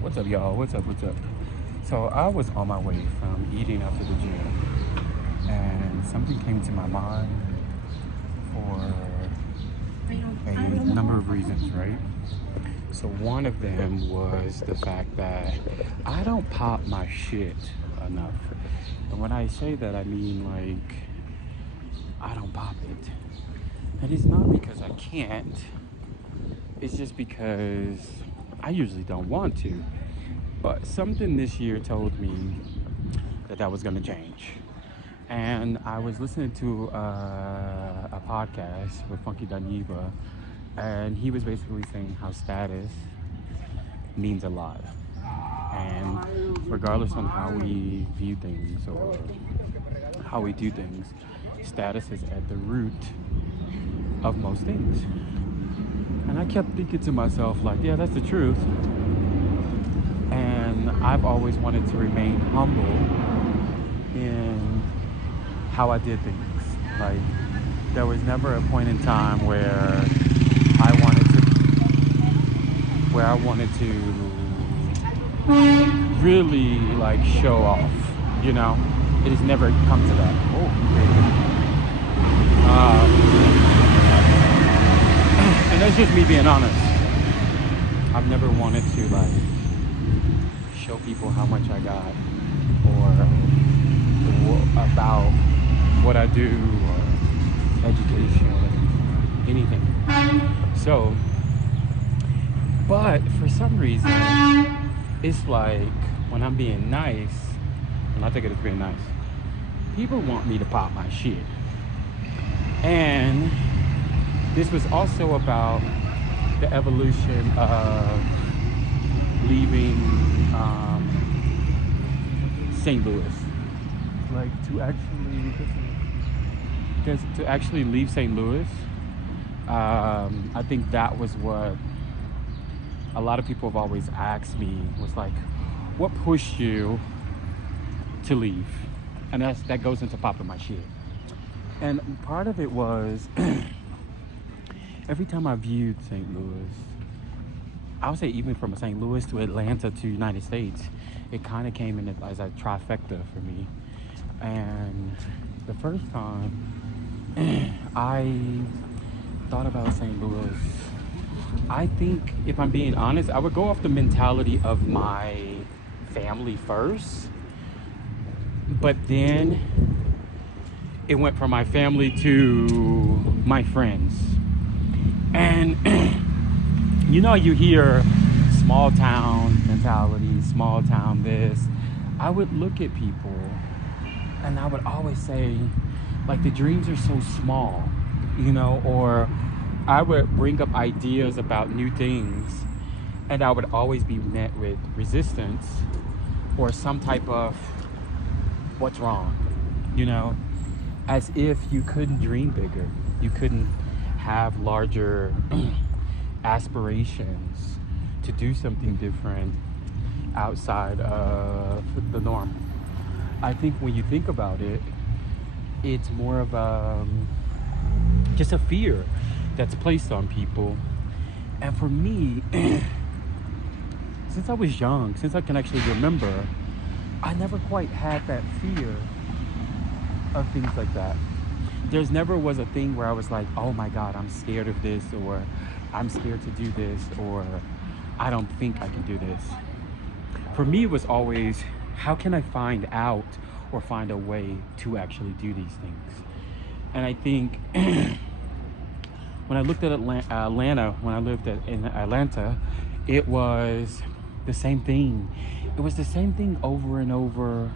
What's up, y'all? What's up? What's up? So I was on my way from eating after the gym, and something came to my mind for a number of reasons, right? So one of them was the fact that I don't pop my shit enough. And when I say that, I mean like I don't pop it. And it's not because I can't, it's just because I usually don't want to. But something this year told me that that was going to change. And I was listening to a podcast with Funky Daniva, and he was basically saying how status means a lot. And regardless on how we view things or how we do things, status is at the root of most things. And I kept thinking to myself, like, yeah, that's the truth. And I've always wanted to remain humble in how I did things. Like, there was never a point in time I wanted where I wanted to really like show off. You know, it has never come to that. And that's just me being honest. I've never wanted to like show people how much I got or about what I do or education, anything. So, but for some reason, it's like when I'm being nice, and I think it is being nice, people want me to pop my shit. And this was also about the evolution of leaving St. Louis. Like to actually leave St. Louis, I think that was what a lot of people have always asked me was like, what pushed you to leave? And that goes into popping my shit. And part of it was every time I viewed St. Louis, I would say even from St. Louis to Atlanta to United States, it kind of came in as a trifecta for me. And the first time I thought about St. Louis, I think if I'm being honest, I would go off the mentality of my family first, but then it went from my family to my friends. And you hear small town mentality, small town this. I would look at people and I would always say, like, the dreams are so small, or I would bring up ideas about new things and I would always be met with resistance or some type of what's wrong, as if you couldn't dream bigger, you couldn't have larger aspirations to do something different outside of the norm. I think when you think about it, it's more of just a fear that's placed on people. And for me, since I was young, since I can actually remember, I never quite had that fear of things like that. There's never was a thing where I was like, oh my God, I'm scared of this, or I'm scared to do this, or I don't think I can do this. For me, it was always, how can I find out or find a way to actually do these things? And I think when I looked at Atlanta, when I lived in Atlanta, it was the same thing. It was the same thing over and over.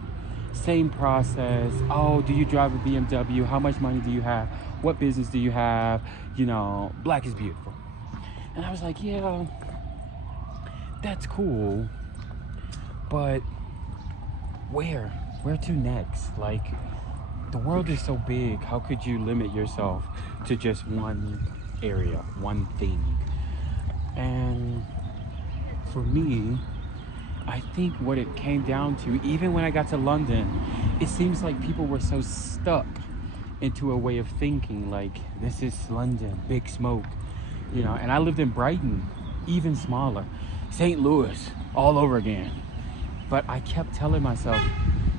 Same process. Oh, do you drive a BMW? How much money do you have? What business do you have? Black is beautiful. And I was like, yeah, that's cool. But where? Where to next? Like, the world is so big. How could you limit yourself to just one area, one thing? And for me, I think what it came down to, even when I got to London, it seems like people were so stuck into a way of thinking, like, this is London, big smoke, and I lived in Brighton, even smaller. St. Louis all over again. But I kept telling myself,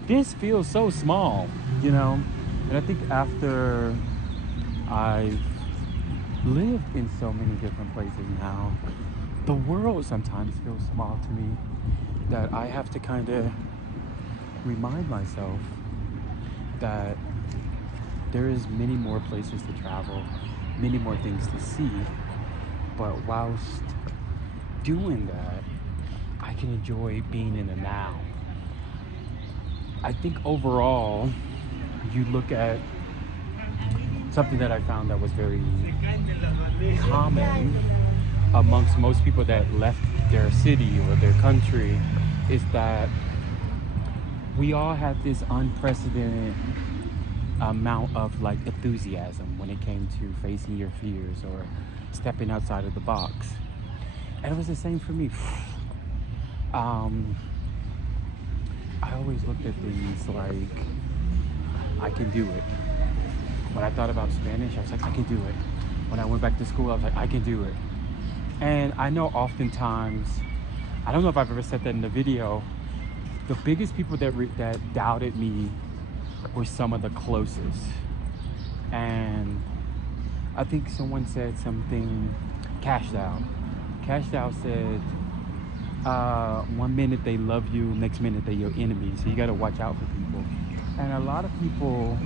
this feels so small, you know? And I think after I've lived in so many different places now, the world sometimes feels small to me, that I have to kind of remind myself that there is many more places to travel, many more things to see, but whilst doing that, I can enjoy being in the now. I think overall, you look at something that I found that was very common amongst most people that left their city or their country, is that we all have this unprecedented amount of like enthusiasm when it came to facing your fears or stepping outside of the box. And it was the same for me. I always looked at things like, I can do it. When I thought about Spanish, I was like, I can do it. When I went back to school, I was like, I can do it. And I know oftentimes, I don't know if I've ever said that in the video, the biggest people that doubted me were some of the closest. And I think someone said something, Cash Dow. Cash Dow said, one minute they love you, next minute they're your enemy. So you got to watch out for people. And a lot of people,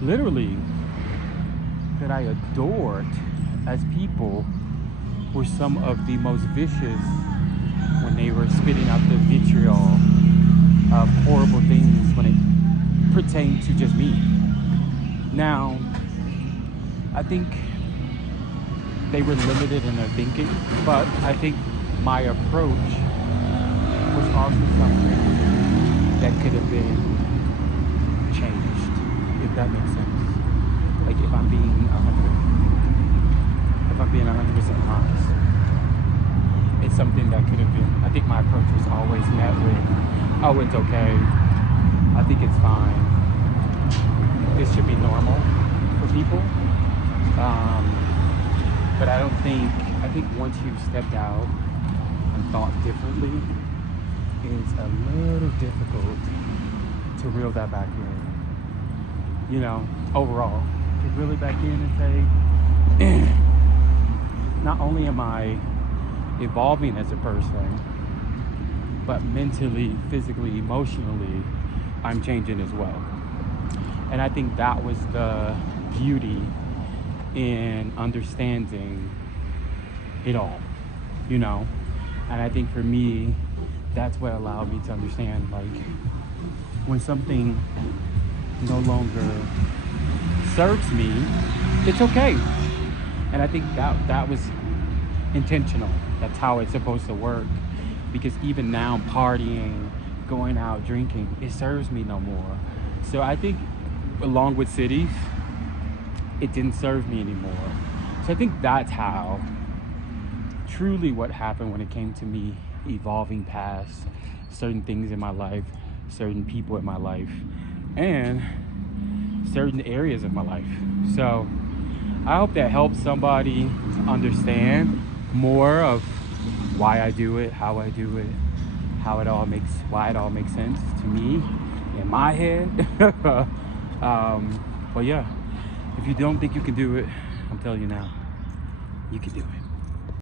literally, that I adored as people, were some of the most vicious when they were spitting out the vitriol of horrible things when it pertained to just me. Now, I think they were limited in their thinking, but I think my approach was also something that could have been changed, if that makes sense. Like if I'm being 100% honest, it's something that could have been. I think my approach was always met with, "Oh, it's okay. I think it's fine. This should be normal for people." But I think once you've stepped out and thought differently, it's a little difficult to reel that back in. You know, overall, to reel it back in and say, not only am I evolving as a person, but mentally, physically, emotionally, I'm changing as well. And I think that was the beauty in understanding it all, you know? And I think for me, that's what allowed me to understand, like, when something no longer serves me, it's okay. And I think that was intentional. That's how it's supposed to work. Because even now, partying, going out, drinking, it serves me no more. So I think, along with cities, it didn't serve me anymore. So I think that's how, truly what happened when it came to me evolving past certain things in my life, certain people in my life, and certain areas of my life. So I hope that helps somebody to understand more of why I do it, how I do it, why it all makes sense to me in my head. But yeah, if you don't think you can do it, I'm telling you now, you can do it.